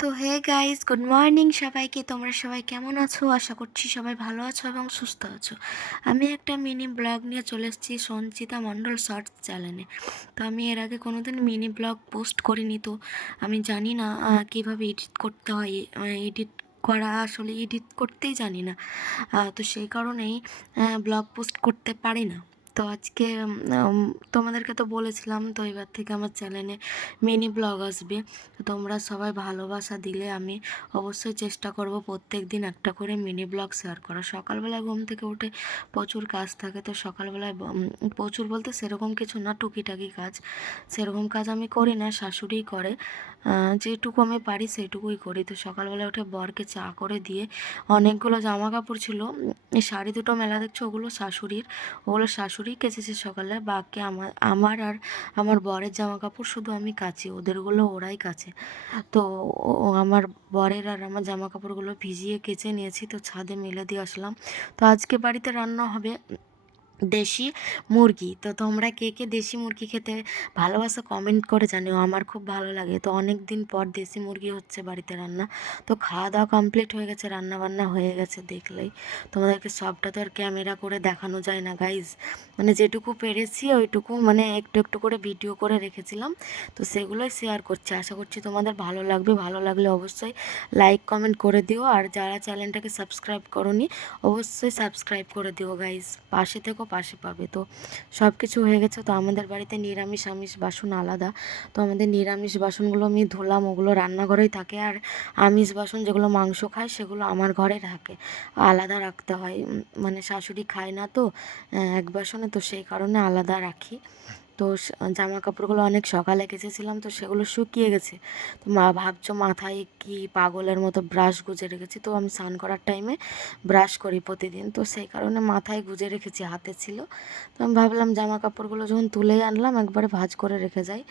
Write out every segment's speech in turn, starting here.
তো hey guys, good morning সবাইকে। তোমরা সবাই কেমন আছো? আশা করছি সবাই ভালো আছো এবং সুস্থ আছো। আমি একটা মিনি ব্লগ নিয়ে চলে এসেছি সঞ্চিতা মণ্ডল শর্টস চ্যানেলে। তো আমি এর আগে কোনোদিন মিনি ব্লগ পোস্ট করিনি, তো আমি জানি না কিভাবে এডিট করতে হয়। এডিট করা আসলে এডিট করতেই জানি না, তো সেই কারণেই ব্লগ পোস্ট করতে পারি না। তো আজকে তোমাদেরকে তো বলেছিলাম, তো এবার থেকে আমার চ্যানেলে মিনি ব্লগ আসবে। তো তোমরা সবাই ভালোবাসা দিলে আমি অবশ্যই চেষ্টা করব প্রত্যেক দিন একটা করে মিনি ব্লগ শেয়ার করা। সকালবেলা ঘুম থেকে উঠে প্রচুর কাজ থাকে, তো সকালবেলায় প্রচুর বলতে সেরকম কিছু না, টুকিটাকি কাজ। সেরকম কাজ আমি করি না, শাশুড়িই করে। যেটুকু আমি পারি সেইটুকুই করি। তো সকালবেলা উঠে বরকে চা করে দিয়ে অনেকগুলো জামা কাপড় ছিল, এই শাড়ি দুটো মেলা দেখছো, ওগুলো শাশুড়ির। ওগুলো শাশুড়ি কেচেছে সকালে, বাকি আমার আমার আর আমার বরের জামা কাপড় শুধু আমি কাচি, ওদেরগুলো ওরাই কাচে। তো আমার বরের আর আমার জামা কাপড়গুলো ভিজিয়ে কেচে নিয়েছি, তো ছাদে মেলে দিয়ে আসলাম। তো আজকে বাড়িতে রান্না হবে দেশি মুরগি। তো তোমরা কে কে দেশি মুরগি খেতে ভালোবাসো কমেন্ট করে জানিও, আমার খুব ভালো লাগে। তো অনেক দিন পর দেশি মুরগি হচ্ছে বাড়িতে রান্না। তো খাওয়া দাওয়া কমপ্লিট হয়ে গেছে, রান্না বান্না হয়ে গেছে, দেখলেই। তোমাদেরকে সবটা তো আর ক্যামেরা করে দেখানো যায় না গাইজ, মানে যেটুকু পেরেছি ওইটুকু, মানে একটু একটু করে ভিডিও করে রেখেছিলাম, তো সেগুলোই শেয়ার করছি। আশা করছি তোমাদের ভালো লাগবে। ভালো লাগলে অবশ্যই লাইক কমেন্ট করে দিও, আর যারা চ্যানেলটাকে সাবস্ক্রাইব করোনি অবশ্যই সাবস্ক্রাইব করে দিও গাইজ। পাশে থেকো, পাশে পাবে। তো সব কিছু হয়ে গেছে। তো আমাদের বাড়িতে নিরামিষ আমিষ বাসন আলাদা। তো আমাদের নিরামিষ বাসনগুলো আমি ধুলাম, ওগুলো রান্নাঘরেই থাকে। আর আমিষ বাসন যেগুলো মাংস খায় সেগুলো আমার ঘরে থাকে, আলাদা রাখতে হয়। মানে শাশুড়ি খায় না তো এক বাসনে, তো সেই কারণে আলাদা রাখি। তো জামা কাপড়গুলো অনেক সকালে কেচেছিলাম, তো সেগুলো শুকিয়ে গেছে। তো মা ভাবছো মাথায় কি পাগলের মতো ব্রাশ গুজে রেখেছি। তো আমি স্নান করার টাইমে ব্রাশ করি প্রতিদিন, তো সেই কারণে মাথায় গুজে রেখেছি, হাতে ছিল। তো আমি ভাবলাম জামা কাপড়গুলো যখন তুলেই আনলাম একবারে ভাঁজ করে রেখে যাই।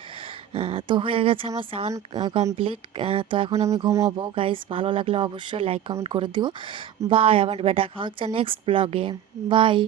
তো হয়ে গেছে আমার স্নান কমপ্লিট। তো এখন আমি ঘুমাবো গাইস। ভালো লাগলে অবশ্যই লাইক কমেন্ট করে দিও। বাই, আবার দেখা হচ্ছে নেক্সট ব্লগে। বাই।